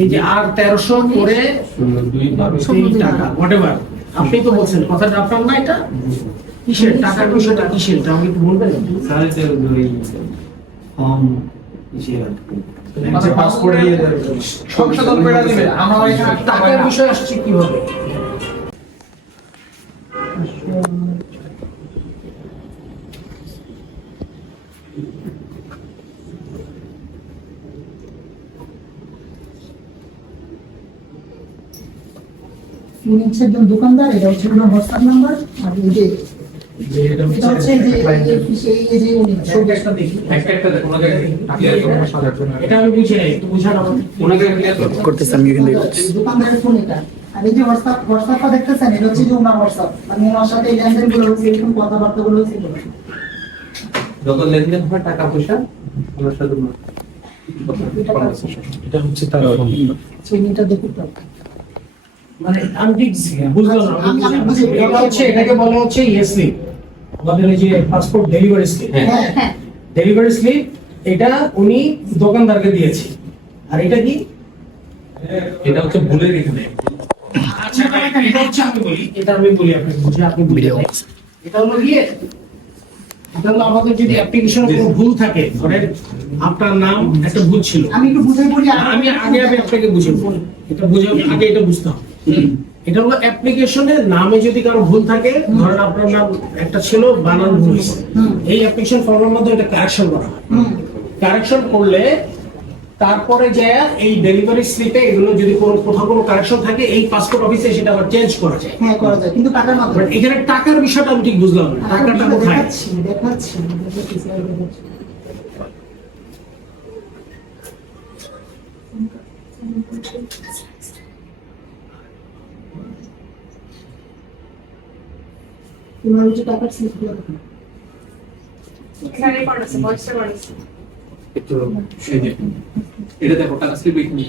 এই যে আর তেরোশো করে টাকা। হোয়াট আপনি তো বলছেন কথাটা আপনার না এটা? কিসের? টাকার বিষয়টা কিসের? আমাকে বলবেন। মানে। সংশোধন করে দিবে আমরা টাকার বিষয় আসছে কীভাবে? উনি হচ্ছে একজন দোকানদার এটা হচ্ছে ওনার হোয়াটসঅ্যাপ নাম্বার আর এই যে করতেছি আমি এখান থেকে দোকানদারের ফোন এটা। হোয়াটসঅ্যাপ হোয়াটসঅ্যাপটা দেখতেছেন এটা হচ্ছে যে ওনার হোয়াটসঅ্যাপ আমি ওনার সাথে লেনদেনগুলো হয়েছে এরকম কথাবার্তা গুলো হয়েছে যত লেনদেন হয় টাকা পয়সা ওনার সাথে এটা হচ্ছে তার ফোন ছবিটা দেখুন। মানে আমি ঠিক বুঝলাম না বুঝি। হচ্ছে এটাকে বলা হচ্ছে ইয়ে স্লিপ আমাদের এই যে পাসপোর্ট ডেলিভারি স্লিপ হ্যাঁ। হ্যাঁ। ডেলিভারি স্লিপ এটা উনি দোকানদারকে দিয়েছে। আর এটা কি? এটা হচ্ছে আচ্ছা এটা- হচ্ছে আমি বলি। এটা আমি বলি আপনি বুঝে আপনি বুঝে এটা হলো গিয়ে এটা হলো আমাদের যদি অ্যাপ্লিকেশনে কোনো ভুল থাকে ধরেন আপনার নাম একটা ভুল ছিল। আমি একটু বুঝাই বলি আমি আগে আমি আপনাকে বুঝে। এটা বুঝে আগে এটা বুঝতে হবে। এটা হলো অ্যাপ্লিকেশনে নামে যদি কারও ভুল থাকে ধরেন আপনার নাম একটা ছিল বানান ভুল। এই অ্যাপ্লিকেশন ফর্মের মধ্যে এটা কারেকশন করা হয়। কারেকশন করলে তারপরে যে এই ডেলিভারি স্লিপে এগুলো যদি কোনো কোথাও কোনো কারেকশন থাকে এই পাসপোর্ট অফিসে সেটা আবার চেঞ্জ করা যায়। হ্যাঁ করা যায়। কিন্তু টাকার মাধ্যমে। এখানে টাকার বিষয়টা আমি ঠিক বুঝলাম না। টাকাটা কোথায়? দেখাচ্ছি দেখাচ্ছি দেখাচ্ছি। টাকার স্লিপ একটু এটা দেখো টাকা স্লিপ এখানে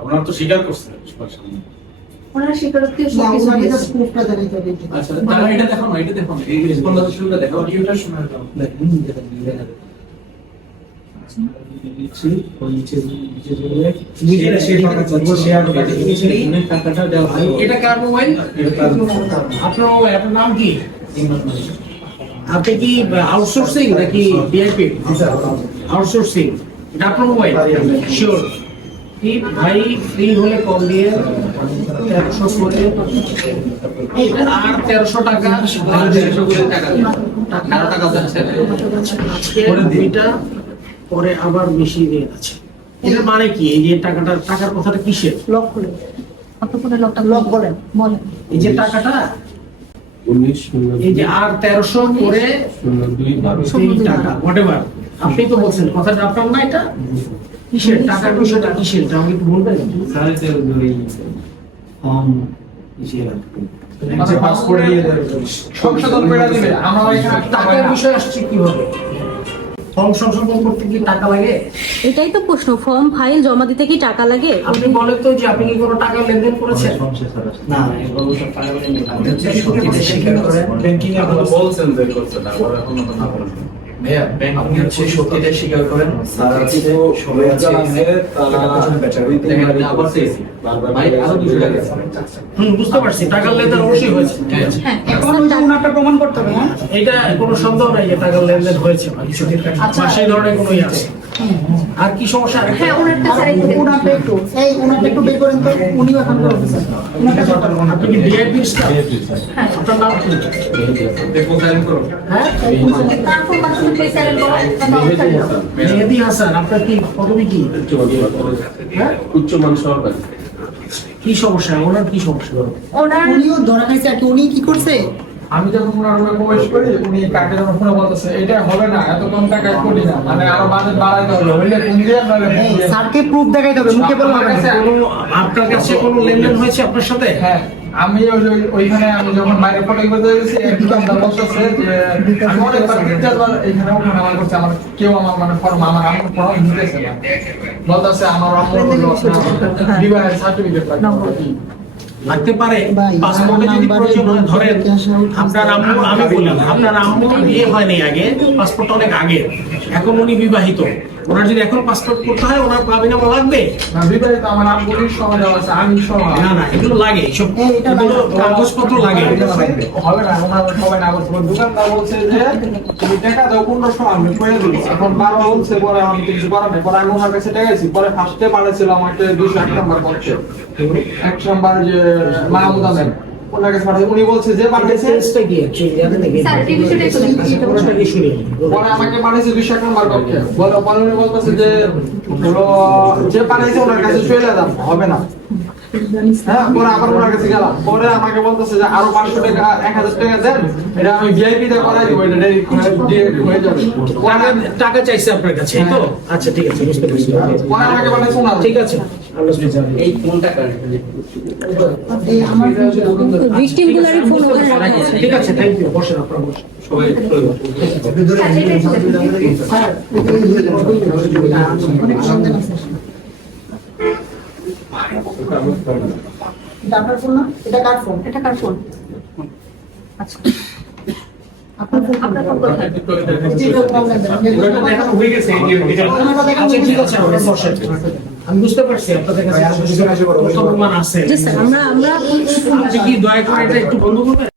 আপনারা তো স্বীকার করছেন সবার স্বীকারোক্তি। আচ্ছা এটা দেখো না এটা দেখো না। এই কনভারসেশনটা দেখো অডিওটা শোনা দাও দেখুন এটা কার মোবাইল আপনার আপনার নাম কি? আপনি কি আউটসোর্সিং নাকি আউটসোর্সিং এটা আপনার মোবাইল শিওর কি ভাই ফ্রি হলে কল দিয়ে তেরোশো করে আর তেরোশো টাকা আর করে টাকা টাকা আজকে দুইটা পরে আবার বেশি দিয়ে আছে এটার মানে কি? এই যে টাকাটা টাকার কথাটা কিসের? লক খুলে আপনার ফোনে লকটা লক বলেন বলেন। এই যে টাকাটা এই যে আর তেরোশো করে টাকা হোয়াট আপনি তো বলছেন কথাটা আপনার না এটা? কিসের? টাকার বিষয়টা কিসের? এটা আমাকে একটু বলবেন? স্যার এটা ওই ফর্ম ইসে আর কি। মানে। সংশোধন করে দিবে। আমরা টাকার বিষয় আসছে কীভাবে? ফর্ম সংশোধন করতে কি টাকা লাগে? এটাই তো প্রশ্ন। ফর্ম ফাইল জমা দিতে কি টাকা লাগে? আপনি বলেন তো যে আপনি কি কোনো টাকা লেনদেন করেছেন? না ব্যাংকিং এ বলছেন যে করছেন না এখনও তো না বলছেন আপনি হচ্ছে সত্যিটা স্বীকার করেন? বুঝতে পারছি টাকার লেনদেন অবশ্যই হয়েছে। হ্যাঁ এখন ওই যে ওনারটা প্রমাণ করতে হবে। হ্যাঁ এটা কোনো সন্দেহ নাই যে টাকার লেনদেন হয়েছে বা কিছু আচ্ছা। ধরনের কোনো ইয়ে আছে। আর কি সমস্যা? হ্যাঁ ওনারটা চাই ওনারটা একটু এই ওনারটা একটু বের করেন তো উনিও এখন করতেছেন ওনারটা বের আপনি কি ডিআইপি স্টাফ হ্যাঁ। আপনার নাম কি? দেখুন সাইন করো হ্যাঁ করো। মেহেদি হাসান। আপনার কি পদবি কি? হ্যাঁ? উচ্চ মান সহকারী। কি সমস্যা? ওনার কি সমস্যা? ওনার উনিও ধরা খাইছে আর কি উনি কি করছে? আমি যখন ওনার রুমে প্রবেশ করি উনি কাকে যখন ফোনে বলতেছে এটা হবে না এত কম টাকায় করি না। মানে আরও বাজেট বাড়াইতে হবে। হইলে ফোন দিয়ে এই স্যারকে প্রুফ দেখাইতে হবে মুখে। কোনো আপনার কাছে কোনো লেনদেন হয়েছে আপনার সাথে? হ্যাঁ আমি ওই ওই- ওইখানে আমি যখন বাইরে ফটো করতে গেছি একদম বলতেছে যে আমি অনেকবার তিন বার এখানেও ফোন আমার করছে আমার কেউ আমার মানে ফর্ম আমার আমার ফর্ম নিতেছে না। বলতেছে আমার অমর ডিভাইস সার্টিফিকেট লাগবে। লাগতে পারে? পাসপোর্টে যদি প্রয়োজন হয় ধরেন আপনার আম্মু আমি বললাম আপনার আম্মুর বিয়ে হয়নি আগে পাসপোর্ট অনেক আগে। এখন উনি বিবাহিত। ওনার যদি এখন পাসপোর্ট করতে হয় ওনার কাবিনামা লাগবে? না, বিবাহিত আমার আব্বুর সময় দেওয়া আছে আমি সময়। না না এগুলো লাগে এইসব হ্যাঁ, এটা এগুলো লাগে। কাগজপত্র লাগে হবে না ওনার সবাই না দোকানদার বলছে যে তুমি টাকা দাও পনেরোশো আমি করে দিই এখন বারো বলছে পরে আমি কিছু নেই। পরে আমি ওনার কাছে টাকাইছি পরে ফার্স্টে পাঠাইছিলাম একটা দুশো এক নাম্বার করছে এক নাম্বার যে মাহমুদ আহমেদ ওনার কাছে উনি বলছে যে সেন্সটা কি জানেন নাকি স্যার, এই বিষয়টা একটু। ওটা কি শুনি পরে আমাকে পাঠাইছে দুশো এক কক্ষে। বলে পরে বলতেছে যে হলো যে পাঠাইছে ওনার কাছে চলে যান। হবে না। হ্যাঁ পরে আবার ওনার কাছে গেলাম। পরে আমাকে বলতেছে যে আরও পাঁচশো টাকা এক হাজার টাকা দেন এটা আমি ভিআইপি তে করাই দিব এটা হয়ে যাবে। টাকা টাকা চাইছে আপনার কাছে তো? আচ্ছা ঠিক আছে বুঝতে পারছি। পরে আমাকে পাঠাইছে ওনার। ঠিক আছে এই কোনটা কার? এই আমার ভিকটিম গুলারই ফোন ওখানে রাখা আছে ঠিক আছে থ্যাংক ইউ বসেন আপনারা বসেন। সবাই চলে যাও। স্যার, এটা একটু দেখুন। স্যার অনেক সন্দেহ আছে এটা আপনার ফোন না এটা কার ফোন এটা কার ফোন আচ্ছা আপনার ফোন আপনার ফোন কোথায় হয়ে গেছে। আচ্ছা ঠিক আছে আমরা আমি বুঝতে পারছি আপনাদের কাছে প্রমাণ আছে। আমরা আমরা কি দয়া করে এটা একটু বন্ধ করবেন?